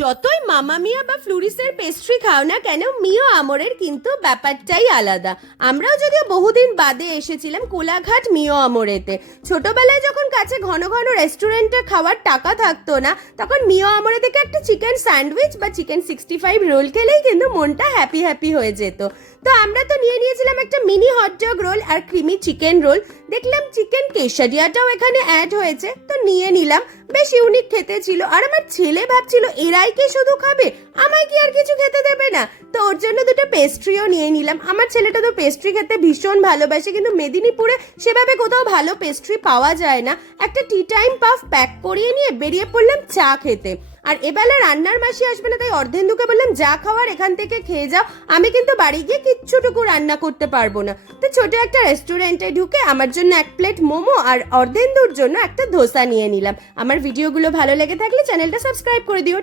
যতই মামা মিয়া বা ফ্লুরিসের পেস্ট্রি খাও না কেন, মিও আমরের কিন্তু ব্যাপারটাই আলাদা। আমরাও যদিও বহুদিন বাদে এসেছিলাম কোলাঘাট মিও আমরেতে। ছোটবেলায় যখন কাছে ঘন ঘন রেস্টুরেন্টে খাওয়ার টাকা থাকতো না, তখন মিও আমরে থেকে একটা চিকেন স্যান্ডউইচ বা চিকেন 65 রোল খেলেই কিন্তু মনটা হ্যাপি হ্যাপি হয়ে যেত। তো আমরা তো নিয়েছিলাম একটা মিনি হটডগ রোল আর ক্রিমি চিকেন রোল। দেখলাম চিকেন কেশারিয়াটাও এখানে অ্যাড হয়েছে, তো নিয়ে নিলাম। বেশ ইউনিক খেতে ছিল। আর আমার ছেলে ভাবছিল এরাই কি শুধু খাবে, আমায় কি আর কিছু খেতে দেবে না? তো ওর জন্য দুটো পেস্ট্রিও নিয়ে নিলাম। আমার ছেলেটা তো পেস্ট্রি খেতে ভীষণ ভালোবাসে, কিন্তু মেদিনীপুরে সেভাবে কোথাও ভালো পেস্ট্রি পাওয়া যায় না। একটা টি টাইম পাফ প্যাক করিয়ে নিয়ে বেরিয়ে পড়লাম চা খেতে। আর এবেলা রান্নার মাসি আসবে না, তাই অর্ধেন্দুকে বললাম যা খাওয়ার এখান থেকে খেয়ে যাও, আমি কিন্তু বাড়ি গিয়ে কিচ্ছুটুকু রান্না করতে পারবো না। তো ছোট একটা রেস্টুরেন্টে ঢুকে আমার জন্য এক প্লেট মোমো আর অর্ধেন্দুর জন্য একটা ধোসা নিয়ে নিলাম। আমার ভিডিওগুলো ভালো লেগে থাকলে চ্যানেলটা সাবস্ক্রাইব করে দিও।